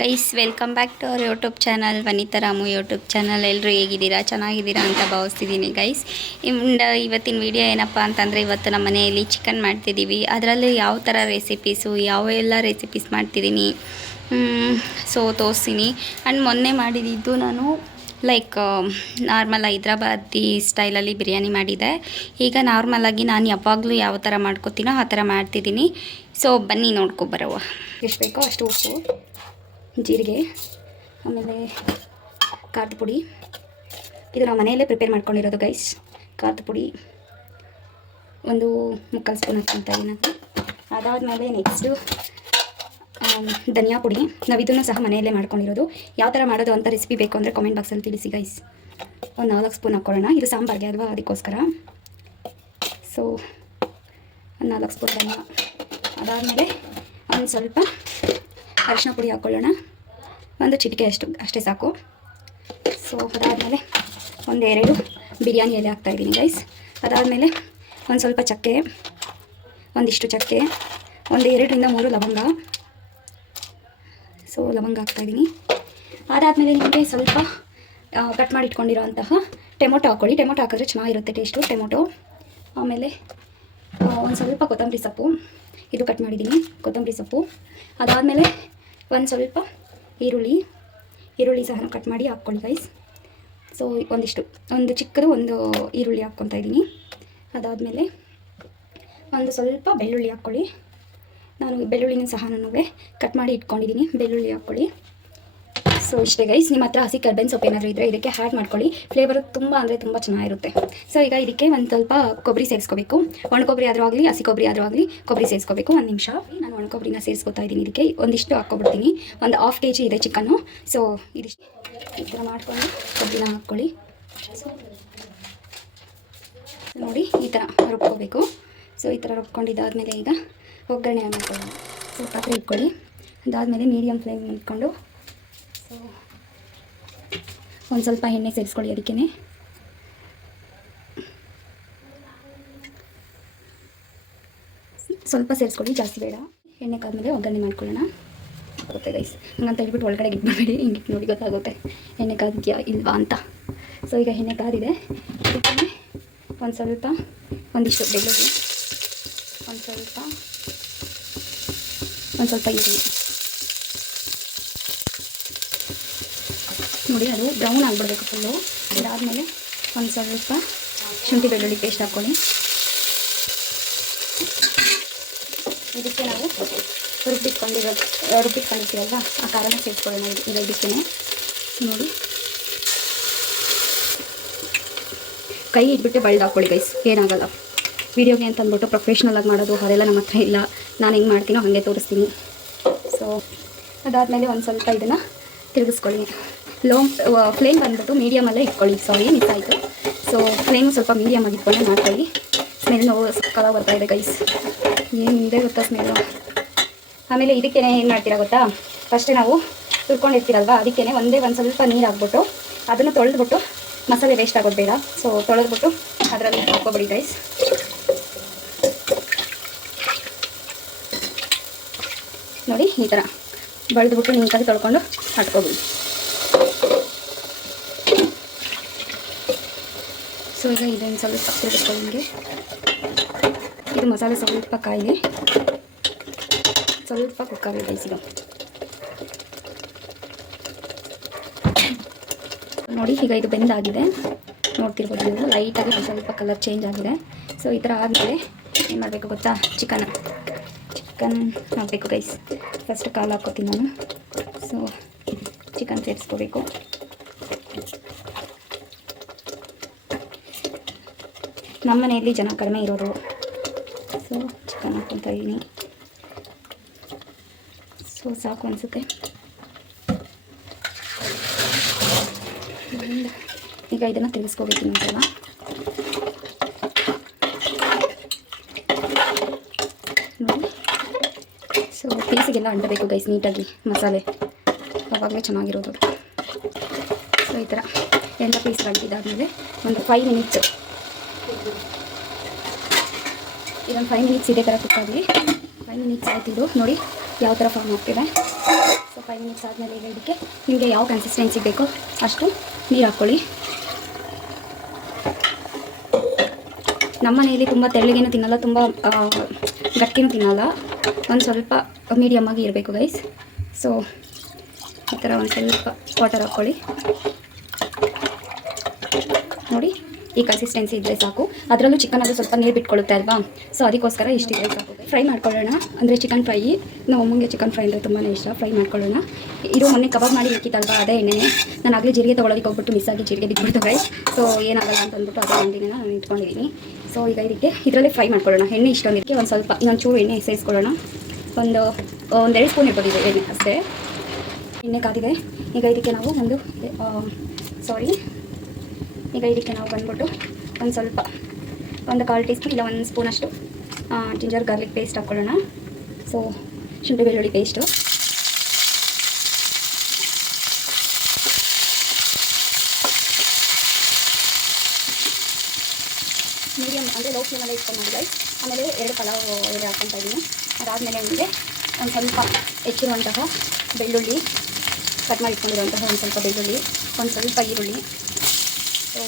Guys welcome back to our YouTube channel Vanitha Ramu YouTube channel. ಎಲ್ಲರೂ ಹೇಗಿದ್ದೀರಾ? ಚೆನ್ನಾಗಿದ್ದೀರಾ ಅಂತ ಭಾವಿಸ್ತಿದ್ದೀನಿ ಗೈಸ್. ಇವತ್ತಿನ ವಿಡಿಯೋ ಏನಪ್ಪ ಅಂತಂದರೆ, ಇವತ್ತು ನಮ್ಮ ಮನೆಯಲ್ಲಿ ಚಿಕನ್ ಮಾಡ್ತಿದ್ದೀವಿ. ಅದರಲ್ಲಿ ಯಾವ ಥರ ರೆಸಿಪೀಸು, ಯಾವೆಲ್ಲ ರೆಸಿಪೀಸ್ ಮಾಡ್ತಿದ್ದೀನಿ ಸೊ ತೋರಿಸ್ತೀನಿ. ಆ್ಯಂಡ್ ಮೊನ್ನೆ ಮಾಡಿದ್ದು ನಾನು ನಾರ್ಮಲ್ ಹೈದ್ರಾಬಾದಿ ಸ್ಟೈಲಲ್ಲಿ ಬಿರಿಯಾನಿ ಮಾಡಿದ್ದೆ. ಈಗ ನಾರ್ಮಲಾಗಿ ನಾನು ಯಾವಾಗಲೂ ಯಾವ ಥರ ಮಾಡ್ಕೋತೀನೋ ಆ ಥರ ಮಾಡ್ತಿದ್ದೀನಿ. ಸೊ ಬನ್ನಿ ನೋಡ್ಕೊಬರವ. ಎಷ್ಟು ಬೇಕೋ ಅಷ್ಟು ಉಪ್ಪು, ಜೀರಿಗೆ, ಆಮೇಲೆ ಖಾರದ ಪುಡಿ. ಇದು ನಾವು ಮನೆಯಲ್ಲೇ ಪ್ರಿಪೇರ್ ಮಾಡ್ಕೊಂಡಿರೋದು ಗೈಸ್. ಖಾರದ ಪುಡಿ ಒಂದು 3/4 ಸ್ಪೂನ್ ಹಾಕ್ಕೊತಾ ಇದ್ದೀನಿ. ಅದಾದಮೇಲೆ ನೆಕ್ಸ್ಟು ಧನಿಯಾ ಪುಡಿ. ನಾವು ಇದನ್ನು ಸಹ ಮನೆಯಲ್ಲೇ ಮಾಡ್ಕೊಂಡಿರೋದು. ಯಾವ ಥರ ಮಾಡೋದು ಅಂತ ರೆಸಿಪಿ ಬೇಕು ಅಂದರೆ ಕಾಮೆಂಟ್ ಬಾಕ್ಸಲ್ಲಿ ತಿಳಿಸಿ ಗೈಸ್. ಒಂದು 4 ಸ್ಪೂನ್ ಹಾಕ್ಕೊಳ್ಳೋಣ. ಇದು ಸಾಂಬಾರಿಗೆ ಅಲ್ವಾ, ಅದಕ್ಕೋಸ್ಕರ. ಸೊ ಒಂದು 4 ಸ್ಪೂನ್ ಧನಿಯಾ. ಅದಾದಮೇಲೆ ಒಂದು ಸ್ವಲ್ಪ ಅರಿಶಿನ ಪುಡಿ ಹಾಕ್ಕೊಳ್ಳೋಣ. ಒಂದು ಚಿಟಿಕೆ ಅಷ್ಟೇ ಸಾಕು. ಸೊ ಅದಾದಮೇಲೆ 1-2 ಬಿರಿಯಾನಿ ಎಲೆ ಹಾಕ್ತಾಯಿದ್ದೀನಿ ಗೈಸ್. ಅದಾದಮೇಲೆ ಒಂದು ಸ್ವಲ್ಪ ಚಕ್ಕೆ, ಒಂದಿಷ್ಟು ಚಕ್ಕೆ, 2-3 ಲವಂಗ. ಸೊ ಲವಂಗ ಹಾಕ್ತಾಯಿದ್ದೀನಿ. ಅದಾದಮೇಲೆ ನಿಮಗೆ ಸ್ವಲ್ಪ ಕಟ್ ಮಾಡಿ ಇಟ್ಕೊಂಡಿರೋಂತಹ ಟೊಮೊಟೊ ಹಾಕ್ಕೊಳ್ಳಿ. ಟೊಮೊಟೊ ಹಾಕಿದ್ರೆ ಚೆನ್ನಾಗಿರುತ್ತೆ ಟೇಸ್ಟು ಟೊಮೊಟೊ. ಆಮೇಲೆ ಒಂದು ಸ್ವಲ್ಪ ಕೊತ್ತಂಬರಿ ಸೊಪ್ಪು, ಇದು ಕಟ್ ಮಾಡಿದ್ದೀನಿ ಕೊತ್ತಂಬರಿ ಸೊಪ್ಪು. ಅದಾದಮೇಲೆ ಒಂದು ಸ್ವಲ್ಪ ಈರುಳ್ಳಿ ಸಹ ಕಟ್ ಮಾಡಿ ಹಾಕ್ಕೊಳ್ಳಿ ಗೈಸ್. ಸೊ ಒಂದು ಚಿಕ್ಕದು ಒಂದು ಈರುಳ್ಳಿ ಹಾಕ್ಕೊತಾ ಇದ್ದೀನಿ. ಅದಾದಮೇಲೆ ಒಂದು ಸ್ವಲ್ಪ ಬೆಳ್ಳುಳ್ಳಿ ಹಾಕ್ಕೊಳ್ಳಿ. ನಾನು ಬೆಳ್ಳುಳ್ಳಿನ ಸಹ ಕಟ್ ಮಾಡಿ ಇಟ್ಕೊಂಡಿದ್ದೀನಿ. ಬೆಳ್ಳುಳ್ಳಿ ಹಾಕ್ಕೊಳ್ಳಿ. ಸೊ ಇಷ್ಟೇ ಗೈಸ್. ನಿಮ್ಮ ಹತ್ರ ಹಸಿ ಕರ್ಬೇವಿನ ಸೊಪ್ಪು ಏನಾದರೂ ಇದ್ದರೆ ಇದಕ್ಕೆ ಆ್ಯಡ್ ಮಾಡ್ಕೊಳ್ಳಿ. ಫ್ಲೇವರು ತುಂಬ ಚೆನ್ನಾಗಿರುತ್ತೆ. ಸೊ ಈಗ ಇದಕ್ಕೆ ಒಂದು ಸ್ವಲ್ಪ ಕೊಬ್ಬರಿ ಸೇರಿಸ್ಕೋಬೇಕು. ಒಣ ಕೊಬ್ಬರಿ ಆದರೂ ಆಗಲಿ, ಹಸಿ ಕೊಬ್ಬರಿ ಆದರೂ ಆಗಲಿ, ಕೊಬ್ಬರಿ ಸೇರಿಸ್ಕೋಬೇಕು. 1 ನಿಮಿಷ ನಾನು ಒಣ ಕೊಬ್ಬರಿನ ಸೇರಿಸ್ಕೊತಾ ಇದ್ದೀನಿ. ಇದಕ್ಕೆ ಒಂದಿಷ್ಟು ಹಾಕ್ಕೊಬಿಡ್ತೀನಿ. ಒಂದು 1/2 kg ಇದೆ ಚಿಕನ್ನು. ಸೊ ಇದಿಷ್ಟು ಈ ಥರ ಮಾಡ್ಕೊಂಡು ಕೊಬ್ಬರಿನ ಹಾಕ್ಕೊಳ್ಳಿ. ಸೊ ನೋಡಿ ಈ ಥರ ರುಬ್ಕೋಬೇಕು. ಸೊ ಈ ಥರ ರುಬ್ಕೊಂಡಿದ್ದಾದಮೇಲೆ ಈಗ ಒಗ್ಗರಣೆ ಮಾಡ್ಕೊಳ್ಳೋಣ. ಸೊ ಪಾತ್ರೆ ಇಟ್ಕೊಳ್ಳಿ. ಅದಾದಮೇಲೆ ಮೀಡಿಯಮ್ ಫ್ಲೇಮ್ ಇಟ್ಕೊಂಡು ಸೊ ಒಂದು ಸ್ವಲ್ಪ ಎಣ್ಣೆ ಸೇರಿಸ್ಕೊಳ್ಳಿ. ಅದಕ್ಕೇ ಸ್ವಲ್ಪ ಸೇರಿಸ್ಕೊಳ್ಳಿ, ಜಾಸ್ತಿ ಬೇಡ. ಎಣ್ಣೆ ಕಾದ್ಮೇಲೆ ಒಗ್ಗರಣೆ ಮಾಡ್ಕೊಳ್ಳೋಣ. ಗೊತ್ತೆ ಗೈಸ್, ಹಂಗಂತ ಹೇಳ್ಬಿಟ್ಟು ಒಳಗಡೆ ಇಟ್ಬಿಡಬೇಡಿ. ಹಿಂಗಿಟ್ಟು ನೋಡಿ ಗೊತ್ತಾಗುತ್ತೆ ಎಣ್ಣೆ ಕಾದಿದೆಯಾ ಇಲ್ವಾ ಅಂತ. ಸೊ ಈಗ ಎಣ್ಣೆ ಕಾದಿದೆ. ಅದಕ್ಕೆ ಒಂದಿಷ್ಟು ಬೆಳ್ಳುಳ್ಳಿ, ಒಂದು ಸ್ವಲ್ಪ ಈರುಳ್ಳಿ ನೋಡಿ, ಅದು ಬ್ರೌನ್ ಆಗಿಬಿಡ್ಬೇಕು ಫುಲ್ಲು. ಅದಾದಮೇಲೆ ಒಂದು ಸ್ವಲ್ಪ ಶುಂಠಿ ಬೆಳ್ಳುಳ್ಳಿ ಪೇಸ್ಟ್ ಹಾಕ್ಕೊಳ್ಳಿ. ಇದಕ್ಕೆ ನಾವು ರುಬ್ಬಿಟ್ಕೊಂಡಿರ್ತೀವಲ್ವ ಆ ಖಾರನ ಸೇರಿಸ್ಕೊಳ್ಳೋಣ. ಈಗ ಇದಕ್ಕೆ ನೋಡಿ ಕೈ ಇಟ್ಬಿಟ್ಟು ಬಳ್ದು ಹಾಕ್ಕೊಳ್ಳಿ ಗೈಸ್, ಏನಾಗಲ್ಲ. ವೀಡಿಯೋಗೆ ಅಂತ ಅಂದ್ಬಿಟ್ಟು ಪ್ರೊಫೆಷ್ನಲಾಗಿ ಮಾಡೋದು ಅದೆಲ್ಲ ನಮ್ಮ ಹತ್ರ ಇಲ್ಲ. ನಾನು ಹೆಂಗೆ ಮಾಡ್ತೀನೋ ಹಾಗೆ ತೋರಿಸ್ತೀನಿ. ಸೊ ಅದಾದಮೇಲೆ ಒಂದು ಸ್ವಲ್ಪ ಇದನ್ನು ತಿರುಗಿಸ್ಕೊಳ್ಳಿ. ಫ್ಲೇಮ್ ಬಂದ್ಬಿಟ್ಟು ಮೀಡಿಯಮಲ್ಲೇ ಇಟ್ಕೊಳ್ಳಿ. ಸಾರಿ ಮಿಸ್ ಆಯಿತು. ಸೊ ಫ್ಲೇಮ್ ಸ್ವಲ್ಪ ಮೀಡಿಯಮಾಗಿ ಇಟ್ಕೊಂಡೆ ಮಾಡ್ಕೊಳ್ಳಿ. ಸ್ಮೆಲ್ ಕಲಾಗ ಬರ್ತಾಯಿದೆ ಗೈಸ್, ಏನು ಇದೆ ಗೊತ್ತಾ ಸ್ಮೆಲ್ಲು. ಆಮೇಲೆ ಇದಕ್ಕೇ ಏನು ಮಾಡ್ತೀರಾ ಗೊತ್ತಾ, ಫಸ್ಟೇ ನಾವು ತುರ್ಕೊಂಡಿರ್ತೀರಲ್ವ, ಅದಕ್ಕೇ ಒಂದು ಸ್ವಲ್ಪ ನೀರು ಹಾಕ್ಬಿಟ್ಟು ಅದನ್ನು ತೊಳೆದ್ಬಿಟ್ಟು, ಮಸಾಲೆ ವೇಸ್ಟ್ ಆಗೋದು ಬೇಡ. ಸೊ ತೊಳೆದ್ಬಿಟ್ಟು ಅದರಲ್ಲಿ ಹಾಕ್ಕೊಬಿಡಿ ಗೈಸ್. ನೋಡಿ ಈ ಥರ ಬಳ್ದುಬಿಟ್ಟು ನೀಟಾಗಿ ತೊಳ್ಕೊಂಡು ಹಾಕ್ಕೊಬಿಡಿ. ಸೊ ಈಗ ಇದನ್ನು ಸ್ವಲ್ಪ ತಿರುಗಿಸ್ಕೊಳ್ಳಿ. ನಿಮಗೆ ಇದು ಮಸಾಲೆ ಸ್ವಲ್ಪ ಕಾಯಿಲೆ, ಸ್ವಲ್ಪ ಕುಕ್ಕಾಗಿ ಬೇಯಿಸಿದ ನೋಡಿ. ಈಗ ಇದು ಬೆಂದಾಗಿದೆ, ನೋಡ್ತಿರ್ಬೋದು ನೀವು. ಲೈಟಾಗಿ ಸ್ವಲ್ಪ ಕಲರ್ ಚೇಂಜ್ ಆಗಿದೆ. ಸೊ ಈ ಥರ ಆದಮೇಲೆ ಏನು ಮಾಡಬೇಕು ಗೊತ್ತಾ, ಚಿಕನ್ ಹಾಕಬೇಕು ಗೈಸ್. ಫಸ್ಟ್ ಕಾಲು ಹಾಕ್ಕೋತೀನಿ ನಾನು. ಸೊ ಚಿಕನ್ ಸೇರಿಸ್ಕೋಬೇಕು. ನಮ್ಮ ಮನೆಯಲ್ಲಿ ಜನ ಕಡಿಮೆ ಇರೋರು. ಸೊ ಚಿಕನ್ ಹಾಕ್ಕೊತಾ ಇದ್ದೀನಿ. ಸೊ ಸಾಕು ಅನಿಸುತ್ತೆ. ಈಗ ಇದನ್ನು ತಿರುಗಿಸ್ಕೋಬೇಕು ಒಂದ್ಸಲ. ನೋಡಿ, ಸೊ ಪೀಸಿಗೆಲ್ಲ ಅಂಟಬೇಕು ಗೈಸ್ ನೀಟಾಗಿ ಮಸಾಲೆ, ಆವಾಗಲೇ ಚೆನ್ನಾಗಿರೋದು. ಸೊ ಈ ಥರ ಎಲ್ಲ ಪೀಸ್ ಅಂಟಿದ್ದಾದಮೇಲೆ ಒಂದು 5 ಮಿನಿಟ್ಸ್ ಇದೊಂದು 5 ಮಿನಿಟ್ಸ್ ಇದೇ ಥರ ಕುಕ್ಕಾಗಲಿ. 5 ಮಿನಿಟ್ಸ್ ಆಯ್ತಿದ್ದು ನೋಡಿ ಯಾವ ಥರ ಫಾರ್ಮ್ ಆಗ್ತಿದೆ. ಸೊ 5 ಮಿನಿಟ್ಸ್ ಆದಮೇಲೆ ಈಗ ಇದಕ್ಕೆ ನಿಮಗೆ ಯಾವ ಕನ್ಸಿಸ್ಟೆನ್ಸಿ ಬೇಕೋ ಅಷ್ಟು ನೀರು ಹಾಕ್ಕೊಳ್ಳಿ. ನಮ್ಮ ಮನೆಯಲ್ಲಿ ತುಂಬ ತೆಳ್ಳಗೇನು ತಿನ್ನಲ್ಲ, ತುಂಬ ಗಟ್ಟಿನೂ ತಿನ್ನಲ್ಲ, ಒಂದು ಸ್ವಲ್ಪ ಮೀಡಿಯಮ್ ಆಗಿ ಇರಬೇಕು ಗೈಸ್. ಸೊ ಈ ಥರ ಒಂದು ಸ್ವಲ್ಪ ವಾಟರ್ ಹಾಕ್ಕೊಳ್ಳಿ. ನೋಡಿ ಈ ಕನ್ಸಿಸ್ಟೆನ್ಸಿ ಇದ್ದರೆ ಸಾಕು. ಅದರಲ್ಲೂ ಚಿಕನ್ ಅದು ಸ್ವಲ್ಪ ನೀರು ಬಿಟ್ಕೊಳ್ಳುತ್ತೆ ಅಲ್ವಾ, ಸೊ ಅದಕ್ಕೋಸ್ಕರ ಇಷ್ಟಿದೆ ಸಾಕು. ಫ್ರೈ ಮಾಡ್ಕೊಳ್ಳೋಣ, ಅಂದರೆ ಚಿಕನ್ ಫ್ರೈ. ನಾವು ಅಮ್ಮಂಗೆ ಚಿಕನ್ ಫ್ರೈ ಅಂದರೆ ತುಂಬಾ ಇಷ್ಟ. ಫ್ರೈ ಮಾಡ್ಕೊಳ್ಳೋಣ. ಇದು ಮೊನ್ನೆ ಕಬಾಬ್ ಮಾಡಿ ಇಕ್ಕಿತ್ತಲ್ವಾ, ಅದೇ ಎಣ್ಣೆ. ನಾನು ಆಗಲೇ ಜೀರಿಗೆ ತೊಗೊಳೋದಕ್ಕೆ ಹೋಗ್ಬಿಟ್ಟು ಮಿಸ್ ಆಗಿ ಜೀರಿಗೆ ಬಿಟ್ಬಿಟ್ಟು ಗೈಸ್. ಸೊ ಏನಾಗಲ್ಲ ಅಂತ ಅಂದ್ಬಿಟ್ಟು ಅದೇ ಎಣ್ಣೆನ ನಾನು ಇಟ್ಕೊಂಡಿದ್ದೀನಿ. ಸೊ ಈಗ ಇದಕ್ಕೆ ಇದರಲ್ಲೇ ಫ್ರೈ ಮಾಡ್ಕೊಳ್ಳೋಣ. ಎಣ್ಣೆ ಇಷ್ಟೊಂದಿದ್ದಕ್ಕೆ ಒಂದು ಸ್ವಲ್ಪ ಇನ್ನೊಂದು ಚೂರು ಎಣ್ಣೆ ಸೇರಿಸ್ಕೊಳ್ಳೋಣ. ಒಂದೆರಡು ಸ್ಪೂನ್ ಇರ್ಬೋದು ಇದು ಎಣ್ಣೆ ಅಷ್ಟೇ. ಎಣ್ಣೆ ಕಾದಿದೆ. ಈಗ ಇದಕ್ಕೆ ನಾವು ಇದಕ್ಕೆ ನಾವು ಬಂದ್ಬಿಟ್ಟು ಒಂದು ಕಾಲು ಟೀ ಸ್ಪೂನ್ ಇಲ್ಲ 1 ಸ್ಪೂನಷ್ಟು ಜಿಂಜರ್ ಗಾರ್ಲಿಕ್ ಪೇಸ್ಟ್ ಹಾಕ್ಕೊಳ್ಳೋಣ. ಸೊ ಶುಂಠಿ ಬೆಳ್ಳುಳ್ಳಿ ಪೇಸ್ಟು. ಮೀಡಿಯಮ್ ಅಂದರೆ ಲೋ ಫ್ಲೇಮಲ್ಲೇ ಇಟ್ಕೊಂಡು ಮಾಡಿ. ಆಮೇಲೆ 2 ಪಲಾವ್ ಎಲೆ ಹಾಕ್ಕೊತಾ ಇದ್ದೀನಿ. ಅದಾದಮೇಲೆ ನಿಮಗೆ ಒಂದು ಸ್ವಲ್ಪ ಹೆಚ್ಚಿರುವಂತಹ ಬೆಳ್ಳುಳ್ಳಿ, ಕಟ್ ಮಾಡಿ ಇಟ್ಕೊಂಡಿರುವಂತಹ ಒಂದು ಸ್ವಲ್ಪ ಬೆಳ್ಳುಳ್ಳಿ, ಒಂದು ಸ್ವಲ್ಪ ಈರುಳ್ಳಿ. ಸೊ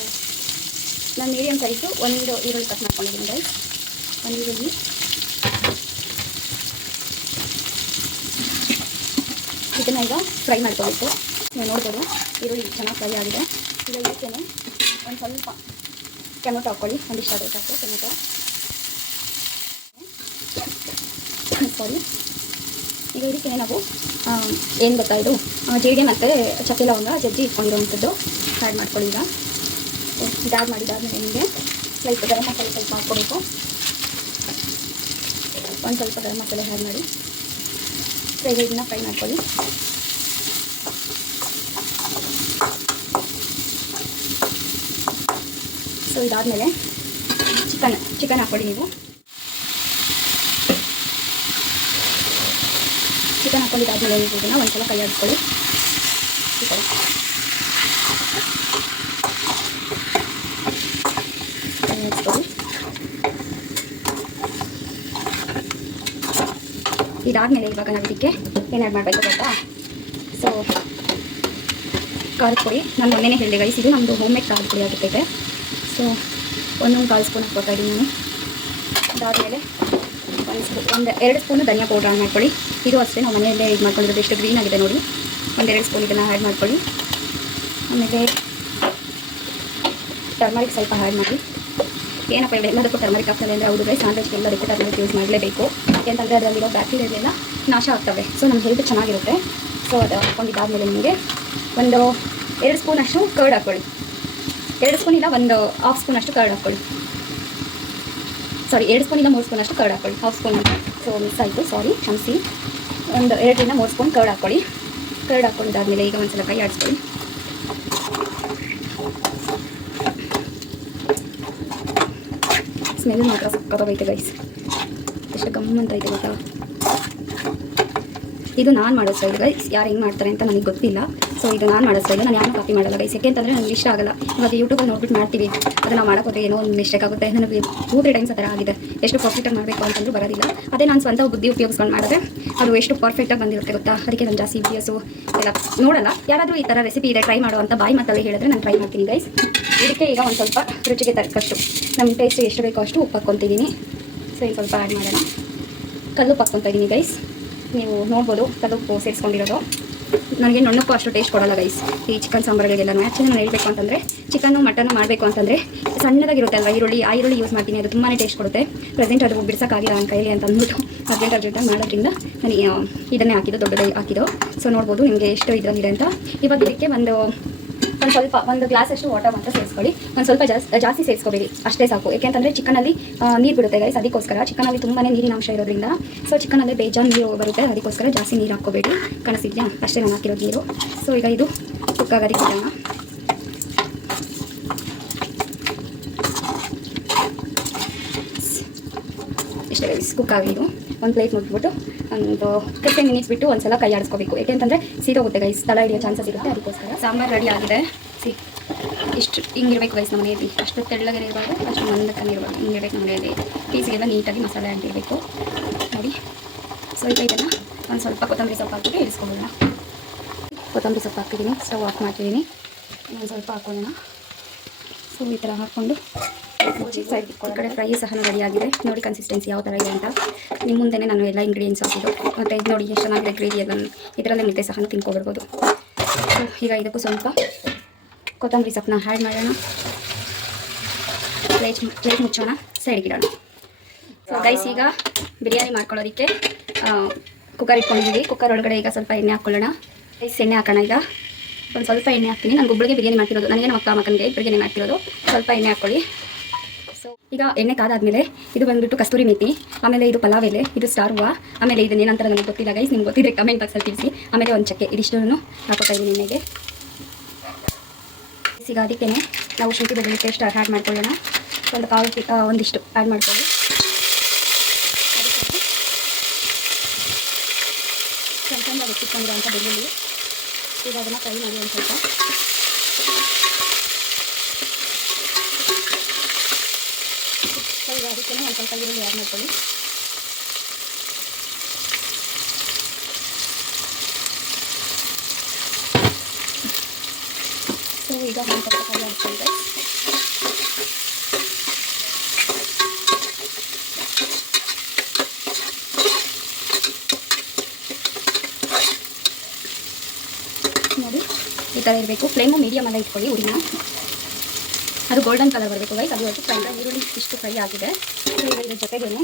ನಾನು ಮೀಡಿಯಮ್ ಸೈಜು ಒಂದು ಈರುಳ್ಳಿ ಕಟ್ ಮಾಡ್ಕೊಂಡಿದ್ದೀನಿ ಗೈಸ್. ಒಂದು ಈರುಳ್ಳಿ, ಇದನ್ನು ಈಗ ಫ್ರೈ ಮಾಡ್ಕೋಬೇಕು. ನೀವು ನೋಡ್ಬೋದು ಈರುಳ್ಳಿ ಚೆನ್ನಾಗಿ ಫ್ರೈ ಆಗಿದೆ. ಈಗ ಇದಕ್ಕೆ ಒಂದು ಸ್ವಲ್ಪ ಟೊಮೆಟೊ ಹಾಕ್ಕೊಳ್ಳಿ. ಒಂದಿಷ್ಟ ಆದರೂ ಸಾಕು ಟೊಮೆಟೊ. ಸಾರಿ, ಈಗ ಇದಕ್ಕೆ ನಾವು ಏನು ಗೊತ್ತಾ, ಇದು ಜೀರಿಗೆ ಮತ್ತು ಚಕ್ಕೆ ಲವಂಗ ಜಜ್ಜಿ ಇಟ್ಕೊಂಡಿರೋವಂಥದ್ದು ಆ್ಯಡ್ ಮಾಡ್ಕೊಳ್ಳಿ. ಈಗ ಇದಾದ ಮಾಡಿದಾದ್ಮೇಲೆ ನಿಮಗೆ ಸ್ವಲ್ಪ ಗರಂ ಮಸಾಲೆ ಸ್ವಲ್ಪ ಹಾಕ್ಕೋಬೇಕು. ಒಂದು ಸ್ವಲ್ಪ ಗರಂ ಮಸಾಲೆ ಆ್ಯಡ್ ಮಾಡಿ ಇದನ್ನ ಫ್ರೈ ಮಾಡ್ಕೊಳ್ಳಿ. ಸೊ ಇದಾದಮೇಲೆ ಚಿಕನ್ ಹಾಕ್ಕೊಳ್ಳಿ. ನೀವು ಚಿಕನ್ ಹಾಕ್ಕೊಂಡಿದ್ದಾದ್ಮೇಲೆ ನೀವು ಇದನ್ನು ಒಂದು ಸಲ ಕೈ ಆಡಿಸ್ಕೊಳ್ಳಿ. ಇದಾದಮೇಲೆ ಇವಾಗ ನಾವು ಇದಕ್ಕೆ ಏನು ಆ್ಯಡ್ ಮಾಡಬೇಕು ಗೊತ್ತಾ? ಸೊ ಖಾರದ ಪುಡಿ. ನಾನು ಮೊನ್ನೆನೇ ಹೇಳಿದೆ ಗೈಸ್, ಇದು ನಮ್ಮದು ಹೋಮ್ ಮೇಡ್ ಖಾರದ ಪುಡಿ ಆಗಿರ್ತೈತೆ. ಸೊ 1 ಸ್ಪೂನ್ ಹಾಕ್ಕೊತಾ ಇದ್ದೀನಿ ನಾನು. ಅದಾದಮೇಲೆ 2 ಸ್ಪೂನು ಧನಿಯಾ ಪೌಡ್ರ್ ಆ್ಯಡ್ ಮಾಡ್ಕೊಳ್ಳಿ. ಇದು ಅಷ್ಟೇ ನಾವು ಮನೆಯಲ್ಲೇ ಇದು ಮಾಡ್ಕೊಂಡಿರೋದು. ಎಷ್ಟು ಗ್ರೀನ್ ಆಗಿದೆ ನೋಡಿ. 1-2 ಸ್ಪೂನ್ ಇದನ್ನು ಆ್ಯಡ್ ಮಾಡ್ಕೊಳ್ಳಿ. ಆಮೇಲೆ ಟರ್ಮರಿಕ್ ಸ್ವಲ್ಪ ಆ್ಯಡ್ ಮಾಡಿ. ಏನಪ್ಪ ಇವೆ ಎಲ್ಲದಕ್ಕೂ ಟರ್ಮರಿಕ್ ಆಗ್ತದೆ ಅಂದರೆ ಹೌದು ಗೈಸ್, ನಾನ್ ವೆಜ್ ಎಲ್ಲದಕ್ಕೂ ಟರ್ಮರಿಕ್ ಯೂಸ್ ಮಾಡಲೇಬೇಕು. ಯಾಕೆಂತಂದರೆ ಅದರಲ್ಲಿರೋ ಬ್ಯಾಕ್ಟೀರಿಯಾಗಳೆಲ್ಲ ನಾಶ ಆಗ್ತವೆ. ಸೊ ನಮ್ಮ ಹೆಲ್ತ್ ಚೆನ್ನಾಗಿರುತ್ತೆ. ಸೊ ಅದು ಹಾಕ್ಕೊಂಡಿದ್ದಾದಮೇಲೆ ನಿಮಗೆ 2 ಸ್ಪೂನಷ್ಟು ಕರ್ಡ್ ಹಾಕ್ಕೊಳ್ಳಿ. 2 ಸ್ಪೂನಿಂದ 1/2 ಸ್ಪೂನಷ್ಟು ಕರ್ಡ್ ಹಾಕ್ಕೊಳ್ಳಿ. ಸಾರಿ, 2 ಸ್ಪೂನಿಂದ 3 ಸ್ಪೂನಷ್ಟು ಕರ್ಡ್ ಹಾಕ್ಕೊಳ್ಳಿ. 1/2 ಸ್ಪೂನ್ ಅಂತ ಸೊ ಮಿಸ್ ಆಯಿತು, ಸಾರಿ ಕ್ಷಮಿಸಿ. 2-3 ಸ್ಪೂನ್ ಕರ್ಡ್ ಹಾಕ್ಕೊಳ್ಳಿ. ಕರ್ಡ್ ಹಾಕ್ಕೊಂಡಿದ್ದಾದಮೇಲೆ ಈಗ ಒಂದು ಸಲ ಕೈ ಆಡಿಸ್ಕೊಳ್ಳಿ. ಸ್ಮೆಲ್ ಮಾತ್ರ ಸಕ್ಕತ್ತಾಗೈತೆ ಗೈಸ್. ಎಷ್ಟು ಗಮ್ಮಂತ ಇದೆ ಗೊತ್ತಾ. ಇದು ನಾನು ಮಾಡೋ ಸ್ಟೈಲ್ ಗೈಸ್. ಯಾರು ಹೆಂಗೆ ಮಾಡ್ತಾರೆ ಅಂತ ನನಗೆ ಗೊತ್ತಿಲ್ಲ. ಸೊ ಇದು ನಾನು ಮಾಡೋ ಸ್ಟೈಲ್. ನಾನು ಯಾರನ್ನೂ ಕಾಪಿ ಮಾಡಲ್ಲ ಗೈಸ್. ಯಾಕೆಂತಂದರೆ ನನಗೆ ಇಷ್ಟ ಆಗಲ್ಲ. ಇವಾಗ ಯೂಟ್ಯೂಬಲ್ಲಿ ನೋಡ್ಬಿಟ್ಟು ಮಾಡ್ತೀವಿ, ಅದನ್ನು ಮಾಡೋಕ್ಕೋದ್ರೆ ಏನೋ ಒಂದು ಮಿಸ್ಟೇಕ್ ಆಗುತ್ತೆ. ನನಗೆ 2-3 ಟೈಮ್ಸ್ ಆ ಥರ ಆಗಿದೆ. ಎಷ್ಟು ಪರ್ಫೆಕ್ಟಾಗಿ ಮಾಡಬೇಕು ಅಂತಂದ್ರೂ ಬರೋದಿಲ್ಲ. ಅದೇ ನಾನು ಸ್ವಂತ ಬುದ್ಧಿ ಉಪಯೋಗಿಸ್ಕೊಂಡು ಮಾಡಿದ್ರೆ ಅದು ಎಷ್ಟು ಪರ್ಫೆಕ್ಟಾಗಿ ಬಂದಿರುತ್ತೆ ಗೊತ್ತಾ. ಅದಕ್ಕೆ ನಾನು ಜಾಸ್ತಿ ವಿಡಿಯೋಸು ಎಲ್ಲ ನೋಡಲ್ಲ. ಯಾರಾದರೂ ಈ ಥರ ರೆಸಿಪಿ ಇದೆ ಟ್ರೈ ಮಾಡುವಂಥ ಬಾಯಿ ಮಾತಲ್ಲಿ ಹೇಳಿದ್ರೆ ನಾನು ಟ್ರೈ ಮಾಡ್ತೀನಿ ಗೈಸ್. ಇದಕ್ಕೆ ಈಗ ಒಂದು ಸ್ವಲ್ಪ ರುಚಿಗೆ ತಕ್ಕಷ್ಟು ನಮ್ಮ ಟೇಸ್ಟ್ ಎಷ್ಟು ಬೇಕೋ ಅಷ್ಟು ಉಪ್ಪು ಹಾಕ್ಕೊತಿದ್ದೀನಿ. ಸೊ ಇನ್ನು ಸ್ವಲ್ಪ ಆ್ಯಡ್ ಮಾಡೋಣ. ಕಲ್ಲುಪ್ಪು ಹಾಕ್ಕೊತಾ ಇದ್ದೀನಿ ಗೈಸ್. ನೀವು ನೋಡ್ಬೋದು ಕಲ್ಲುಪ್ಪು ಸೇರಿಸ್ಕೊಂಡಿರೋದು. ನನಗೆ ನುಣ್ಣುಪ್ಪು ಅಷ್ಟು ಟೇಸ್ಟ್ ಕೊಡೋಲ್ಲ ಗೈಸ್ ಈ ಚಿಕನ್ ಸಾಂಬಾರುಗಳಿಗೆಲ್ಲನೂ. ಆ್ಯಕ್ಚುಲಿ ನಾನು ಹೇಳಬೇಕು ಅಂತಂದರೆ ಚಿಕನ್ನು ಮಟನ್ನು ಮಾಡಬೇಕು ಅಂತಂದರೆ ಸಣ್ಣದಾಗಿರುತ್ತೆ ಅಲ್ವಾ ಈರುಳ್ಳಿ, ಆ ಈರುಳ್ಳಿ ಯೂಸ್ ಮಾಡ್ತೀನಿ. ಅದು ತುಂಬಾ ಟೇಸ್ಟ್ ಕೊಡುತ್ತೆ. ಪ್ರೆಸೆಂಟ್ ಅದು ಬಿಡ್ಸೋಕ್ಕಾಗಿಲ್ಲ ನನ್ನ ಕೈಲಿ ಅಂತ ಅಂದ್ಬಿಟ್ಟು ಅರ್ಜೆಂಟಾಗಿ ಮಾಡೋದ್ರಿಂದ ನಾನು ಇದನ್ನೇ ಹಾಕಿದ್ದು, ದೊಡ್ಡದಾಗಿ ಹಾಕಿದ್ದು. ಸೊ ನೋಡ್ಬೋದು ನಿಮಗೆ ಎಷ್ಟು ಇದರಲ್ಲಿದೆ ಅಂತ. ಇವಾಗ ಇದಕ್ಕೆ ಒಂದು ಗ್ಲಾಸಷ್ಟು ವಾಟರ್ ಮಾತ್ರ ಸೇರಿಸ್ಕೊಳ್ಳಿ. ಒಂದು ಸ್ವಲ್ಪ ಜಾಸ್ತಿ ಸೇರಿಸ್ಕೋಬೇಡಿ, ಅಷ್ಟೇ ಸಾಕು. ಯಾಕೆಂತಂದರೆ ಚಿಕನಲ್ಲಿ ನೀರು ಬಿಡುತ್ತೆ ಗೈಸ್. ಅದಕ್ಕೋಸ್ಕರ ಚಿಕನಲ್ಲಿ ತುಂಬಾ ನೀರಿನ ಅಂಶ ಇರೋದ್ರಿಂದ ಸೊ ಚಿಕನಲ್ಲಿ ಬೇಜಾನ್ ನೀರು ಬರುತ್ತೆ. ಅದಕ್ಕೋಸ್ಕರ ಜಾಸ್ತಿ ನೀರು ಹಾಕ್ಕೋಬೇಡಿ. ಕಾಣಿಸಿದ್ಯಾ, ಅಷ್ಟೇ ನಾನು ಹಾಕಿರೋದು ನೀರು. ಸೊ ಈಗ ಇದು ಕುಕ್ ಆಗೋದಕ್ಕೆ ಇಡೋಣ. ಇಷ್ಟೇ ಗೈಸ್, ಕುಕ್ ಆಗಿದ್ದು ಒಂದು ಪ್ಲೇಟ್ ಮುಟ್ಬಿಟ್ಟು ಒಂದು 15 ಮಿನಿಟ್ಸ್ ಬಿಟ್ಟು ಒಂದು ಸಲ ಕೈ ಆಡಿಸ್ಕೋಬೇಕು. ಯಾಕೆಂತಂದರೆ ಸೀದೋಗುತ್ತೆ ಗೈಸ್, ತಳ ಹಿಡಿಯೋ ಚಾನ್ಸಸ್ ಇರುತ್ತೆ. ಅದಕ್ಕೋಸ್ಕರ ಸಾಂಬಾರು ರೆಡಿ ಆಗಿದೆ. ಇಷ್ಟು ಹಿಂಗಿರ್ಬೇಕು ಗೈಸ್ ನಮ್ಮ ಮನೆಯಲ್ಲಿ. ಅಷ್ಟು ತೆಳ್ಳಗೆ ಇರಬಾರ್ದು, ಅಷ್ಟು ಮಂದಕ್ಕನಿರಬಾರ್ದು. ಹಿಂಗಿರ್ಬೇಕು ನಮ್ಮ ಮನೆಯಲ್ಲಿ. ಪೀಸಿಗೆಲ್ಲ ನೀಟಾಗಿ ಮಸಾಲೆ ಹಾಕಿರಬೇಕು ನೋಡಿ. ಸೊ ಈಗ ಇದನ್ನು ಒಂದು ಸ್ವಲ್ಪ ಕೊತ್ತಂಬರಿ ಸೊಪ್ಪು ಹಾಕಿಬಿಟ್ಟು ಇಳಿಸ್ಕೊಳ್ಳೋಣ. ಕೊತ್ತಂಬರಿ ಸೊಪ್ಪು ಹಾಕ್ತಿದ್ದೀನಿ. ಸ್ಟವ್ ಆಫ್ ಮಾಡ್ತಿದ್ದೀನಿ. ಇನ್ನೊಂದು ಸ್ವಲ್ಪ ಹಾಕ್ಕೊಳ್ಳೋಣ. ಸೊ ಈ ಥರ ಹಾಕ್ಕೊಂಡು ಸೈಡ್ ಈ ಕಡೆ ಫ್ರೈ ಸಹ ರೆಡಿಯಾಗಿದೆ. ನೋಡಿ ಕನ್ಸಿಸ್ಟೆನ್ಸಿ ಯಾವ ಥರ ಇದೆ ಅಂತ. ನಿಮ್ಮ ಮುಂದೆ ನಾನು ಎಲ್ಲ ಇಂಗ್ರೀಡಿಯೆಂಟ್ಸ್ ಹಾಕಿದ್ದು ಮತ್ತು ಇದು ನೋಡಿ ಎಷ್ಟು ಚೆನ್ನಾಗಿದೆ ಗ್ರೇವಿ. ಅದನ್ನು ಇದರಲ್ಲೇ ಮುದ್ದೆ ಸಹ ತಿನ್ಕೊಬಿಡ್ಬೋದು. ಸೊ ಈಗ ಇದಕ್ಕೂ ಸ್ವಲ್ಪ ಕೊತ್ತಂಬರಿ ಸೊಪ್ಪನ್ನ ಆ್ಯಡ್ ಮಾಡೋಣ. ಪ್ಲೇಟ್ ಮುಚ್ಚೋಣ, ಸೈಡ್ಗೆ ಇಡೋಣ. ಸೊ ಗೈಸ್, ಈಗ ಬಿರಿಯಾನಿ ಮಾಡ್ಕೊಳ್ಳೋದಕ್ಕೆ ಕುಕ್ಕರ್ ಇಟ್ಕೊಂಡಿದ್ದೀವಿ. ಕುಕ್ಕರ್ ಒಳಗಡೆ ಈಗ ಸ್ವಲ್ಪ ಎಣ್ಣೆ ಹಾಕ್ಕೊಳ್ಳೋಣ. ಗೈಸ್, ಎಣ್ಣೆ ಹಾಕೋಣ. ಈಗ ಒಂದು ಸ್ವಲ್ಪ ಎಣ್ಣೆ ಹಾಕ್ತೀನಿ. ನಾನು ಒಬ್ಬಳಿಗೆ ಬಿರಿಯಾನಿ ಮಾಡ್ತಿರೋದು, ನನಗೆ ನಮ್ಮ ಮಕ್ಕನಿಗೆ ಬಿರಿಯಾನಿ ಮಾಡ್ತಿರೋದು. ಸ್ವಲ್ಪ ಎಣ್ಣೆ ಹಾಕ್ಕೊಳ್ಳಿ. ಸೊ ಈಗ ಎಣ್ಣೆ ಕಾದಾದ್ಮೇಲೆ ಇದು ಬಂದುಬಿಟ್ಟು ಕಸ್ತೂರಿ ಮೇಥಿ, ಆಮೇಲೆ ಇದು ಪಲಾವ್ ಎಲೆ, ಇದು ಸ್ಟಾರ್ ಹೂವು, ಆಮೇಲೆ ಇದನ್ನ ಏನಂತ ನನಗೆ ಗೊತ್ತಿಲ್ಲ ಗೈಸ್, ನಿಮ್ಗೆ ಗೊತ್ತಿದ್ರೆ ಕಮೆಂಟ್ ಬಾಕ್ಸಲ್ಲಿ ತಿಳಿಸಿ. ಆಮೇಲೆ ಒಂದು ಚಕ್ಕೆ, ಇದಿಷ್ಟನ್ನು ಹಾಕೋತಾ ಇದ್ದೀನಿ ಎಣ್ಣೆಗೆ. ಈಗ ಅದಕ್ಕೆ ನಾವು ಶುಂಠಿ ಬೆಳ್ಳುಳ್ಳಿ ಪೇಸ್ಟ್ ಆ್ಯಡ್ ಮಾಡ್ಕೊಳ್ಳೋಣ. ಒಂದಿಷ್ಟು ಆ್ಯಡ್ ಮಾಡ್ಕೊಳ್ಳಿ. ಚಂದ ಬೆಚ್ಚಿಕೊಂಡಿರೋಂಥ ಬೆಳ್ಳುಳ್ಳಿ. ಈಗ ಅದನ್ನು ಫ್ರೈ ಮಾಡಿ ಒಂದು ಸ್ವಲ್ಪ. ಈಗ ಅದಕ್ಕೆ ಒಂದು ಸ್ವಲ್ಪ ಈರುಳ್ಳಿ ಆ್ಯಡ್ ಮಾಡ್ಕೊಳ್ಳಿ. ಸೊ ಈಗ ಒಂದು ಸ್ವಲ್ಪ ಫ್ರೈ ಆಗ್ತದೆ. ನೋಡಿ ಈ ಥರ ಇರಬೇಕು. ಫ್ಲೇಮು ಮೀಡಿಯಮಲ್ಲೇ ಇಟ್ಕೊಳ್ಳಿ. ಉರಿನ ಅದು ಗೋಲ್ಡನ್ ಕಲರ್ ಬರಬೇಕು ಗೈಸ್. ಅದು ಫ್ರೈ. ಈರುಳ್ಳಿ ಇಷ್ಟು ಫ್ರೈ ಆಗಿದೆ. ಈಗ ಇದ್ರ ಜೊತೆಗೇ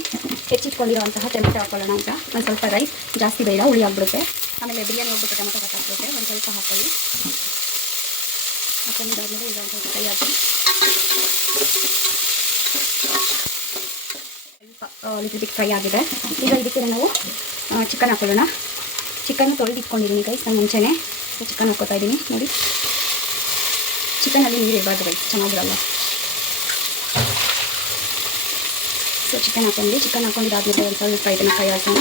ಹೆಚ್ಚಿಟ್ಕೊಂಡಿರೋಂತಹ ಟೊಮೆಟೊ ಹಾಕೊಳ್ಳೋಣ ಅಂತ. ಒಂದು ಸ್ವಲ್ಪ ರೈಸ್ ಜಾಸ್ತಿ ಬೇಡ, ಹುಳಿ ಆಗಿಬಿಡುತ್ತೆ. ಆಮೇಲೆ ಬಿರಿಯಾನಿ ಹೋಗ್ಬಿಟ್ಟು ಟೊಮೆಟೊ ಹಾಕ್ಬಿಡುತ್ತೆ. ಒಂದು ಸ್ವಲ್ಪ ಹಾಕೊಳ್ಳಿ. ಹಾಕೊಂಡಿದ್ದಾದ್ಮೇಲೆ ಈಗ ಒಂದು ಸ್ವಲ್ಪ ಫ್ರೈ ಹಾಕಿ ಲಿಟಲ್ ಬಿಟ್ ಫ್ರೈ ಆಗಿದೆ. ಈಗ ಇದಕ್ಕೆ ನಾವು ಚಿಕನ್ ಹಾಕೊಳ್ಳೋಣ. ಚಿಕನ್ ತೊಳೆದಿಟ್ಕೊಂಡಿದ್ದೀನಿ ಗೈಸ್ ನಾನು ಮುಂಚೆನೇ. ಸೊ ಚಿಕನ್ ಹಾಕ್ಕೋತಾ ಇದ್ದೀನಿ. ನೋಡಿ, ಚಿಕನಲ್ಲಿ ನೀರು ಇರಬಾರ್ದು ಗೈಸ್, ಚೆನ್ನಾಗಿರಲ್ಲ. ಸೊ ಚಿಕನ್ ಹಾಕೊಂಡ್ವಿ. ಚಿಕನ್ ಹಾಕೊಂಡಿದ್ದಾದ್ಮೇಲೆ ಒಂದು ಸ್ವಲ್ಪ ಇದನ್ನು ಫ್ರೈ ಹಾಕೋಣ.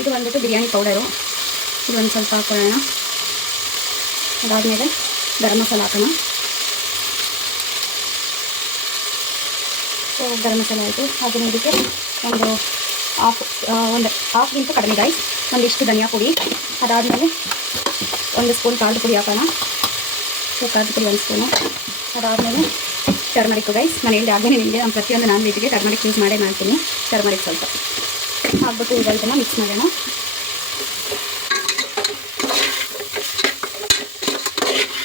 ಇದು ಬಂದ್ಬಿಟ್ಟು ಬಿರಿಯಾನಿ ಪೌಡರು. ಇದು ಒಂದು ಸ್ವಲ್ಪ ಹಾಕೊಳ್ಳೋಣ. ಅದಾದಮೇಲೆ ಗರಂ ಮಸಾಲ ಹಾಕೋಣ. ಸೊ ಗರಂ ಮಸಾಲ ಆಯಿತು. ಹಾಗೆಯೇ ಇದಕ್ಕೆ ಒಂದು ಹಾಫ್ಗಿಂತ ಕಡಿಮೆ ಗೈಸ್ ಒಂದಿಷ್ಟು ಧನಿಯಾ ಪುಡಿ. ಅದಾದಮೇಲೆ ಒಂದು ಸ್ಪೂನ್ ಖಾರದ ಪುಡಿ ಹಾಕೋಣ. ಸೊ ಖಾರದ ಪುಡಿ ಒಂದು ಸ್ಪೂನು. ಅದಾದಮೇಲೆ ಟರ್ಮರಿಕ್ ಗೈಸ್, ನಾನು ಹೇಳಿದೆ ಆಗಲೇ ನಿಮಗೆ ನಾನು ಪ್ರತಿಯೊಂದು ನಾನ್ ವೆಜ್ಗೆ ಟರ್ಮರಿಕ್ ಯೂಸ್ ಮಾಡೇ ಮಾಡ್ತೀನಿ. ಟರ್ಮರಿಕ್ ಸ್ವಲ್ಪ ಹಾಕ್ಬಿಟ್ಟು ಈಗ ಇದನ್ನು ಮಿಕ್ಸ್ ಮಾಡೋಣ.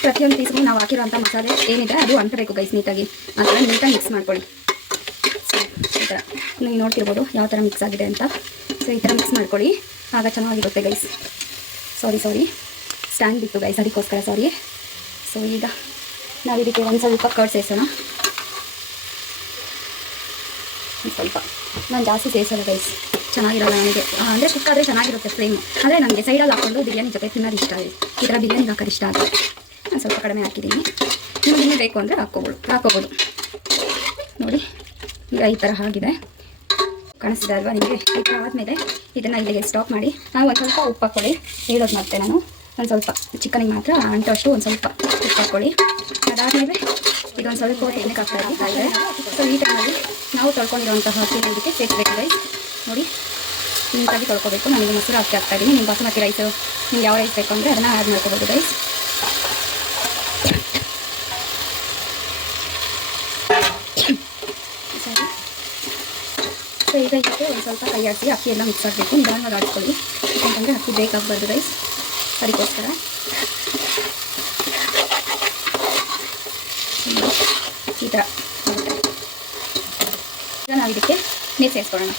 ಪ್ರತಿಯೊಂದು ಪೀಸ್ಗೂ ನಾವು ಹಾಕಿರೋಂಥ ಮಸಾಲೆ ಏನಿದೆ ಅದು ಅಂಟಬೇಕು ಗೈಸ್ ನೀಟಾಗಿ. ಆ ಥರ ನೀಟಾಗಿ ಮಿಕ್ಸ್ ಮಾಡ್ಕೊಳ್ಳಿ. ಸೊ ಈ ಥರ ನೀವು ನೋಡ್ತಿರ್ಬೋದು ಯಾವ ಥರ ಮಿಕ್ಸ್ ಆಗಿದೆ ಅಂತ. ಸೊ ಈ ಥರ ಮಿಕ್ಸ್ ಮಾಡ್ಕೊಳ್ಳಿ, ಆಗ ಚೆನ್ನಾಗಿರುತ್ತೆ ಗೈಸ್. ಸಾರಿ ಸ್ಟ್ಯಾಂಡ್ ಬಿಟ್ಟು ಗೈಸ್, ಅದಕ್ಕೋಸ್ಕರ ಸಾರಿ. ಸೊ ಈಗ ನಾವು ಇದಕ್ಕೆ ಒಂದು ಸ್ವಲ್ಪ ಕರ್ಡ್ ಸೇರಿಸೋಣ. ಒಂದು ಸ್ವಲ್ಪ, ನಾನು ಜಾಸ್ತಿ ಸೇರಿಸೋಲ್ಲ ಗೈಸ್, ಚೆನ್ನಾಗಿರಲ್ಲ ನನಗೆ. ಅಂದರೆ ಕುಕ್ಕಾದರೆ ಚೆನ್ನಾಗಿರುತ್ತೆ ಫ್ಲೇಮು. ಆದರೆ ನನಗೆ ಸೈಡಲ್ಲಿ ಹಾಕ್ಕೊಂಡು ಬಿರಿಯಾನಿ ಜೊತೆ ತಿನ್ನೋದು ಇಷ್ಟ ಇದೆ. ಈ ಥರ ಬಿರಿಯಾನಿ ಹಾಕೋದು ಇಷ್ಟ ಆಗುತ್ತೆ. ನಾನು ಸ್ವಲ್ಪ ಕಡಿಮೆ ಹಾಕಿದ್ದೀನಿ. ನಿಮಗೆ ಇನ್ನೂ ಬೇಕು ಅಂದರೆ ಹಾಕೋಬೋದು. ನೋಡಿ ಈಗ ಈ ಥರ ಆಗಿದೆ, ಕಾಣಿಸ್ತಿದೆ ಅಲ್ವಾ ನಿಮಗೆ? ಈ ಥರ ಆದಮೇಲೆ ಇದನ್ನು ಇಲ್ಲಿಗೆ ಸ್ಟಾಪ್ ಮಾಡಿ ನಾವು ಒಂದು ಸ್ವಲ್ಪ ಉಪ್ಪು ಹಾಕ್ಕೊಳ್ಳಿ. ಹೇಳೋದು ಮತ್ತೆ ನಾನು ಒಂದು ಸ್ವಲ್ಪ ಚಿಕನಿಗೆ ಮಾತ್ರ ಅಂಟಷ್ಟು ಒಂದು ಸ್ವಲ್ಪ ಉಪ್ಪು ಹಾಕ್ಕೊಳ್ಳಿ. ಅದಾದಮೇಲೆ ಇದೊಂದು ಸ್ವಲ್ಪ ಎಣ್ಣೆಗೆ ಹಾಕ್ತಾಯಿದೆ. ಸೊ ಈ ಟೈಮಲ್ಲಿ ನಾವು ತೊಳ್ಕೊಂಡಿರೋಂತಹ ಅಕ್ಕಿನ ಇದಕ್ಕೆ ಸೇರಿಸಬೇಕು ಗೈಸ್. ನೋಡಿ ನೀಟಾಗಿ ತೊಳ್ಕೊಬೇಕು. ನನಗೆ ಮೊಸರು ಹಾಕ್ತಾಯಿದ್ದೀನಿ. ನಿಮ್ಮ ಬಾಸುಮತಿ ರೈಸು ನಿಮ್ಗೆ ಯಾವ ರೈಸ್ ಬೇಕು ಅಂದರೆ ಅದನ್ನು ಆ್ಯಡ್ ಮಾಡ್ಕೋಬೋದು ಗೈಸ್. ಸೊ ಈಗ ಇದಕ್ಕೆ ಒಂದು ಸ್ವಲ್ಪ ಕೈ ಆಡಿಸಿ ಅಕ್ಕಿ ಎಲ್ಲ ಮಿಕ್ಸ್ ಆಗಬೇಕು. ನಿಧಾನವಾಗಿ ಆಡಿಸ್ಕೊಳ್ಳಿ, ಯಾಕಂದರೆ ಅಕ್ಕಿ ಬೇಕಾಗಬಾರ್ದು ರೈಸ್, ಅದಕ್ಕೋಸ್ಕರ. ಈ ಥರ ಈಗ ನಾವು ಇದಕ್ಕೆ ನೀರು ಸೇರಿಸ್ಕೊಳ್ಳೋಣ.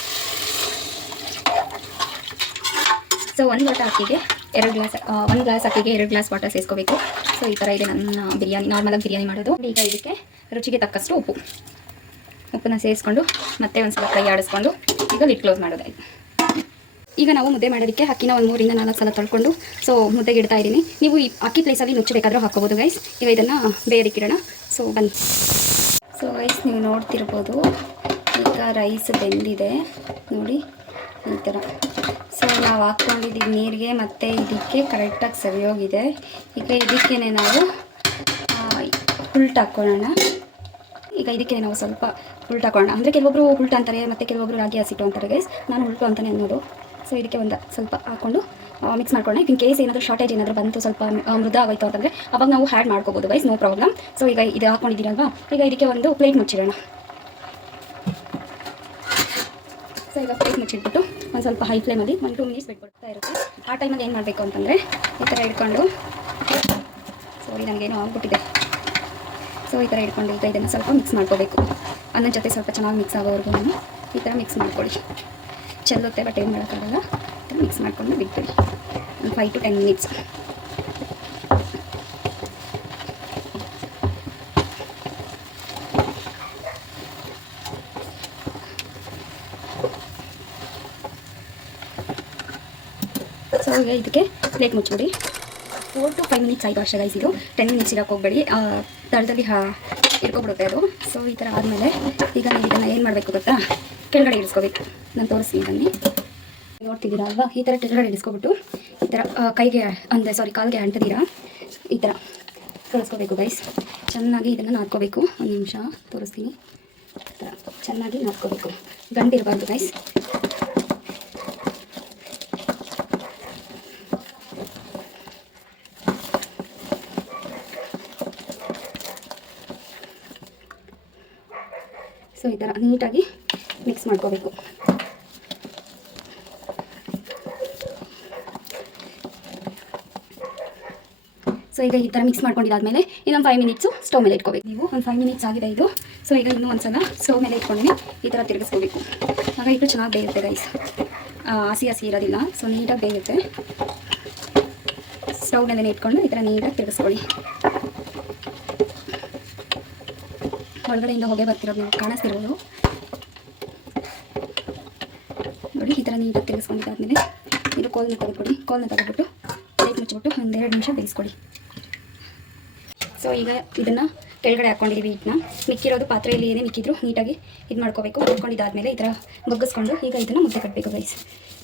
ಸೊ ಒಂದು ಲೋಟ ಅಕ್ಕಿಗೆ 2 ಗ್ಲಾಸ್, 1 ಗ್ಲಾಸ್ ಅಕ್ಕಿಗೆ 2 ಗ್ಲಾಸ್ ವಾಟರ್ ಸೇರಿಸ್ಕೋಬೇಕು. ಸೊ ಈ ಥರ ಇದೆ ನನ್ನ ಬಿರಿಯಾನಿ, ನಾರ್ಮಲಾಗಿ ಬಿರಿಯಾನಿ ಮಾಡೋದು. ಈಗ ಇದಕ್ಕೆ ರುಚಿಗೆ ತಕ್ಕಷ್ಟು ಉಪ್ಪನ್ನ ಸೇರಿಸ್ಕೊಂಡು ಮತ್ತೆ ಒಂದು ಸ್ವಲ್ಪ ಕೈ ಆಡಿಸ್ಕೊಂಡು ಈಗ ಲಿಡ್ ಕ್ಲೋಸ್ ಮಾಡೋದಾಯ್ತು. ಈಗ ನಾವು ಮುದ್ದೆ ಮಾಡೋದಕ್ಕೆ ಅಕ್ಕಿನ ಒಂದು 3 ರಿಂದ 4 ಸಲ ತೊಳ್ಕೊಂಡು ಸೊ ಮುದ್ದೆಗೆ ಇಡ್ತಾ ಇದ್ದೀನಿ. ನೀವು ಈ ಅಕ್ಕಿ ಪ್ಲೇಸಲ್ಲಿ ನುಚ್ಚಬೇಕಾದ್ರೂ ಹಾಕೋಬೋದು ಗೈಸ್. ಈಗ ಇದನ್ನು ಬೇಯೋದಕ್ಕಿಡೋಣ. ಸೊ ಬನ್ನಿ. ಸೊ ಗೈಸ್ ನೀವು ನೋಡ್ತಿರ್ಬೋದು, ಈಗ ರೈಸ್ ಬೆಂದಿದೆ ನೋಡಿ ಈ ಥರ. ಸೊ ನಾವು ಹಾಕ್ಕೊಂಡಿದ್ದೀವಿ ನೀರಿಗೆ ಮತ್ತು ಇದಕ್ಕೆ ಕರೆಕ್ಟಾಗಿ ಸರಿಯೋಗಿದೆ. ಈಗ ಇದಕ್ಕೇ ನಾವು ಉಲ್ಟು ಹಾಕ್ಕೊಳ್ಳೋಣ. ಈಗ ಇದಕ್ಕೆ ನಾವು ಸ್ವಲ್ಪ ಉಲ್ಟಾಕೋಣ. ಅಂದರೆ ಕೆಲವೊಬ್ಬರು ಉಲ್ಟು ಅಂತಾರೆ ಮತ್ತು ಕೆಲವೊಬ್ಬರು ರಾಗಿ ಹಸಿಟ್ಟು ಅಂತಾರೆ ಗೈಸ್. ನಾನು ಉಲ್ಟು ಅಂತಲೇ ಅನ್ನೋದು. ಸೊ ಇದಕ್ಕೆ ಒಂದು ಸ್ವಲ್ಪ ಹಾಕ್ಕೊಂಡು ಮಿಕ್ಸ್ ಮಾಡ್ಕೊಳ್ಳೋಣ. ಇನ್ ಕೇಸ್ ಏನಾದರೂ ಶಾರ್ಟೇಜ್ ಏನಾದರೂ ಬಂತು, ಸ್ವಲ್ಪ ಮೃದ ಆಗೋಯ್ತು ಅಂತಂದರೆ ಅವಾಗ ನಾವು ಹ್ಯಾಡ್ ಮಾಡ್ಕೋಬೋದು ಗೈಸ್, ನೋ ಪ್ರಾಬ್ಲಮ್. ಸೊ ಈಗ ಇದು ಹಾಕ್ಕೊಂಡಿದ್ದೀರಲ್ವಾ, ಈಗ ಇದಕ್ಕೆ ಒಂದು ಪ್ಲೇಟ್ ಮುಚ್ಚಿಡೋಣ. ಸೊ ಈಗ ಪ್ಲೇಟ್ ಮುಚ್ಚಿಟ್ಬಿಟ್ಟು ಒಂದು ಸ್ವಲ್ಪ ಹೈ ಫ್ಲೇಮಲ್ಲಿ 1-2 ಮಿನಿಟ್ಸ್ ಬಿಟ್ಬಿಡ್ತಾ ಇರುತ್ತೆ. ಆ ಟೈಮಲ್ಲಿ ಏನು ಮಾಡಬೇಕು ಅಂತಂದರೆ ಈ ಥರ ಇಟ್ಕೊಂಡು, ಸಾರಿ ನನಗೇನು ಆಗ್ಬಿಟ್ಟಿದೆ. ಸೊ ಈ ಥರ ಇಟ್ಕೊಂಡು ಈಗ ಇದನ್ನು ಸ್ವಲ್ಪ ಮಿಕ್ಸ್ ಮಾಡ್ಕೋಬೇಕು. ಅನ್ನದ ಜೊತೆ ಸ್ವಲ್ಪ ಚೆನ್ನಾಗಿ ಮಿಕ್ಸ್ ಆಗೋವರೆಗೂ ಈ ಥರ ಮಿಕ್ಸ್ ಮಾಡ್ಕೊಳ್ಳಿ. ಚೆಲ್ಲುತ್ತೆ ಬಟ್ ಏನು ಮಾಡೋಕ್ಕಾಗಲ್ಲ. ಈ ಥರ ಮಿಕ್ಸ್ ಮಾಡ್ಕೊಂಡು ಬಿಟ್ಬಿಡಿ ಒಂದು 5 to 10 ಮಿನಿಟ್ಸ್. ಸೊ ಈಗ ಇದಕ್ಕೆ ಪ್ಲೇಟ್ ಮುಚ್ಚಿಬಿಡಿ. 4 to 5 ಮಿನಿಟ್ಸ್ ಆಯಿತು ಅಷ್ಟೇ ಗೈಸ್. ಇದು 10 ಮಿನಿಟ್ಸ್ ಇರೋಕ್ಕೆ ಹೋಗಬೇಡಿ, ತಳದಲ್ಲಿ ಇಟ್ಕೊಬಿಡುತ್ತೆ ಅದು. ಸೊ ಈ ಥರ ಆದಮೇಲೆ ಈಗ ನೀವು ಇದನ್ನು ಏನು ಮಾಡಬೇಕು ಗೊತ್ತಾ, ಕೆಳಗಡೆ ಇಳಿಸ್ಕೋಬೇಕು. ನಾನು ತೋರಿಸ್ತೀನಿ ಬನ್ನಿ, ನೋಡ್ತಿದ್ದೀರಾ ಅಲ್ವಾ, ಈ ಥರ ಕೆಳಗಡೆ ಇಳಿಸ್ಕೊಬಿಟ್ಟು ಈ ಥರ ಕೈಗೆ ಅಂದರೆ ಕಾಲಿಗೆ ಅಂಟದಿರಾ ಈ ಥರ ಕಳಿಸ್ಕೋಬೇಕು ಗೈಸ್. ಚೆನ್ನಾಗಿ ಇದನ್ನು ನಾದ್ಕೋಬೇಕು. ಒಂದು ನಿಮಿಷ ತೋರಿಸ್ತೀನಿ. ಈ ಥರ ಚೆನ್ನಾಗಿ ನಾದ್ಕೋಬೇಕು, ಗಂಟಿರಬಾರ್ದು ಗೈಸ್. ಸೊ ಈ ಥರ ನೀಟಾಗಿ ಮಿಕ್ಸ್ ಮಾಡ್ಕೋಬೇಕು. ಸೊ ಈಗ ಈ ಥರ ಮಿಕ್ಸ್ ಮಾಡ್ಕೊಂಡಿದ್ದಾದಮೇಲೆ ಇನ್ನೊಂದು 5 ಮಿನಿಟ್ಸು ಸ್ಟವ್ ಮೇಲೆ ಇಟ್ಕೋಬೇಕು. ನೀವು ಒಂದು 5 ಮಿನಿಟ್ಸ್ ಆಗಿದೆ ಇದು. ಸೊ ಈಗ ಇನ್ನೂ ಒಂದು ಸಲ ಸ್ಟವ್ ಮೇಲೆ ಇಟ್ಕೊಂಡು ಈ ಥರ ತಿರುಗಿಸ್ಕೋಬೇಕು. ಆಗ ಇಟ್ಟು ಚೆನ್ನಾಗಿ ಬೇಯುತ್ತೆ ಗೈಸ್, ಹಸಿ ಇರೋದಿಲ್ಲ. ಸೊ ನೀಟಾಗಿ ಬೇಯುತ್ತೆ. ಸ್ಟವ್ ಮೇಲೆ ಇಟ್ಕೊಂಡು ಈ ಥರ ನೀಟಾಗಿ ತಿರುಗಿಸ್ಕೊಳ್ಳಿ. ಒಳಗಡೆಯಿಂದ ಹೊಗೆ ಬರ್ತಿರೋದು ನೀವು ಕಾಣಿಸ್ತಿರೋದು ನೋಡಿ. ಈ ಥರ ನೀಟಾಗಿ ತಿರುಗಿಸ್ಕೊಂಡಿದ್ದಾದಮೇಲೆ ಇದು ಕೋಲ್ನ ತೆಗೆದ್ಬಿಟ್ಟು ಪ್ಲೇಟ್ ಮುಚ್ಚಿಬಿಟ್ಟು ಒಂದು 2 ನಿಮಿಷ ಬೇಯಿಸ್ಕೊಡಿ. ಸೊ ಈಗ ಇದನ್ನು ಕೆಳಗಡೆ ಹಾಕ್ಕೊಂಡಿದ್ದೀವಿ. ಹಿಟ್ಟನ್ನ ಮಿಕ್ಕಿರೋದು ಪಾತ್ರೆಯಲ್ಲಿ ಏನೇ ಮಿಕ್ಕಿದ್ರು ನೀಟಾಗಿ ಇದು ಮಾಡ್ಕೋಬೇಕು. ಮಾಡ್ಕೊಂಡಿದ್ದಾದಮೇಲೆ ಈ ಥರ ಬಗ್ಗಿಸ್ಕೊಂಡು ಈಗ ಇದನ್ನು ಮುದ್ದೆ ಕಟ್ಟಬೇಕು ಗೈಸ್.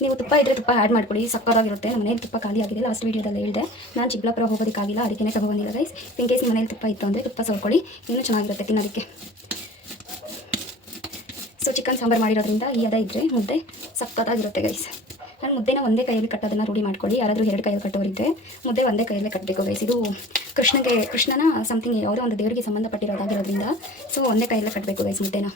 ನೀವು ತುಪ್ಪ ಇದ್ದರೆ ತುಪ್ಪ ಆ್ಯಡ್ ಮಾಡ್ಕೊಳ್ಳಿ, ಸಕ್ಕತ್ತಾಗಿರುತ್ತೆ. ನಮ್ಮ ಮನೇಲಿ ತುಪ್ಪ ಖಾಲಿ ಆಗಿದೆ, ಲಾಸ್ಟ್ ವೀಡಿಯೋದಲ್ಲಿ ಹೇಳಿದೆ. ನಾನು ಚಿಕ್ಕಬಳ್ಳಾಪುರ ಹೋಗೋದಕ್ಕಾಗಿಲ್ಲ, ಅದಕ್ಕೆ ತಗೊಬಂದಿಲ್ಲ ಗೈಸ್. ಇನ್ ಕೇಸ್ ನಿಮ್ಮ ಮನೇಲಿ ತುಪ್ಪ ಇತ್ತು ಅಂದರೆ ತುಪ್ಪ ಸವರ್ಕೊಳ್ಳಿ, ಇನ್ನೂ ಚೆನ್ನಾಗಿರುತ್ತೆ ತಿನ್ನೋದಕ್ಕೆ. ಸೊ ಚಿಕನ್ ಸಾಂಬಾರು ಮಾಡಿರೋದ್ರಿಂದ ಈ ಅದ ಇದ್ದರೆ ಮುದ್ದೆ ಸಕ್ಕತ್ತಾಗಿರುತ್ತೆ ಗೈಸ್. ನಾನು ಮುದ್ದೆನ ಒಂದೇ ಕೈಯಲ್ಲಿ ಕಟ್ಟೋದನ್ನು ರೂಢಿ ಮಾಡ್ಕೊಳ್ಳಿ. ಯಾರಾದರೂ 2 ಕೈಯಲ್ಲಿ ಕಟ್ಟೋರಿದ್ದರೆ ಮುದ್ದೆ ಒಂದೇ ಕೈಯಲ್ಲೇ ಕಟ್ಟಬೇಕು ಗೈಸ್. ಇದು ಕೃಷ್ಣನ ಸಮಥಿಂಗ್ ಯಾವುದೋ ಒಂದು ದೇವರಿಗೆ ಸಂಬಂಧಪಟ್ಟಿರೋದಾಗಿರೋದ್ರಿಂದ ಸೊ ಒಂದೇ ಕೈಯಲ್ಲೇ ಕಟ್ಟಬೇಕು ಗೈಸ್ ಮುದ್ದೆನ.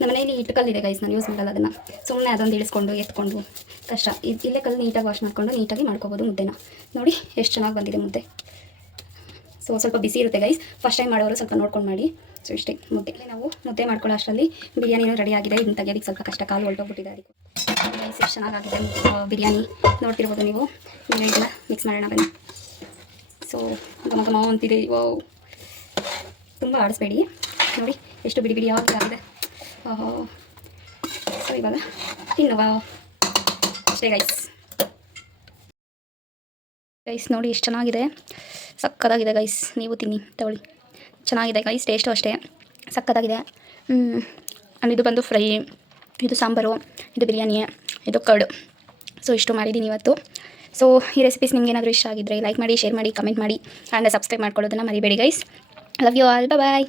ನಮ್ಮ ಮನೆಯಲ್ಲಿ ಇಟ್ಟುಕಲ್ಲಿದೆ ಗೈಸ್, ನಾನು ಯೂಸ್ ಮಾಡಲ್ಲ ಅದನ್ನು. ಸುಮ್ಮನೆ ಅದೊಂದು ಇಳಿಸ್ಕೊಂಡು ಎತ್ಕೊಂಡು ಕಷ್ಟ. ಇಲ್ಲೇ ಕಲ್ಲು ನೀಟಾಗಿ ವಾಶ್ ಮಾಡಿಕೊಂಡು ನೀಟಾಗಿ ಮಾಡ್ಕೋಬೋದು ಮುದ್ದೆನ. ನೋಡಿ ಎಷ್ಟು ಚೆನ್ನಾಗಿ ಬಂದಿದೆ ಮುದ್ದೆ. ಸೊ ಸ್ವಲ್ಪ ಬಿಸಿ ಇರುತ್ತೆ ಗೈಸ್, ಫಸ್ಟ್ ಟೈಮ್ ಮಾಡೋರು ಸ್ವಲ್ಪ ನೋಡ್ಕೊಂಡು ಮಾಡಿ. ಸೊ ಇಷ್ಟೇ ಮುದ್ದೆ. ನಾವು ಮುದ್ದೆ ಮಾಡ್ಕೊಳ್ಳೋ ಅಷ್ಟರಲ್ಲಿ ಬಿರಿಯಾನಿನೂ ರೆಡಿ ಆಗಿದೆ. ಇದನ್ನು ತೆಗಿಯೋದಕ್ಕೆ ಸ್ವಲ್ಪ ಕಷ್ಟ, ಕಾಲು ಹೊಲ್ಟೋಗ್ಬಿಟ್ಟಿದೆ ಅದಕ್ಕೆ. ಗೈಸ್ ಎಷ್ಟು ಚೆನ್ನಾಗಾಗಿದೆ ಬಿರಿಯಾನಿ, ನೋಡ್ತಿರ್ಬೋದು ನೀವು. ಇದೆಲ್ಲ ಮಿಕ್ಸ್ ಮಾಡೋಣ ಬನ್ನಿ. ಸೊ ಘಮ ಅಂತಿದೆ. ತುಂಬ ಆಡಿಸ್ಬೇಡಿ ನೋಡಿ ಎಷ್ಟು ಬಿಡಿ ಬಿಡಿ ಆಗಿದೆ. ಸೊ ಇವಾಗ ತಿನ್ನುವ ಅಷ್ಟೇ ಗೈಸ್ ನೋಡಿ ಎಷ್ಟು ಚೆನ್ನಾಗಿದೆ, ಸಕ್ಕತ್ತಾಗಿದೆ ಗೈಸ್. ನೀವು ತಿನ್ನಿ ತಗೊಳ್ಳಿ, ಚೆನ್ನಾಗಿದೆ ಗೈಸ್. ಟೇಸ್ಟು ಅಷ್ಟೇ ಸಕ್ಕತ್ತಾಗಿದೆ. ಆ್ಯಂಡ್ ಇದು ಬಂದು ಫ್ರೈ, ಇದು ಸಾಂಬಾರು, ಇದು ಬಿರಿಯಾನಿ, ಇದು ಕರ್ಡು. ಸೊ ಇಷ್ಟು ಮಾಡಿದ್ದೀನಿ ಇವತ್ತು. ಸೊ ಈ ರೆಸಿಪೀಸ್ ನಿಮ್ಗೆ ಏನಾದರೂ ಇಷ್ಟ ಆಗಿದ್ದರೆ ಲೈಕ್ ಮಾಡಿ, ಶೇರ್ ಮಾಡಿ, ಕಮೆಂಟ್ ಮಾಡಿ, ಆ್ಯಂಡ್ ಸಬ್ಸ್ಕ್ರೈಬ್ ಮಾಡ್ಕೊಳ್ಳೋದನ್ನು ಮರಿಬೇಡಿ guys. Love you all, bye.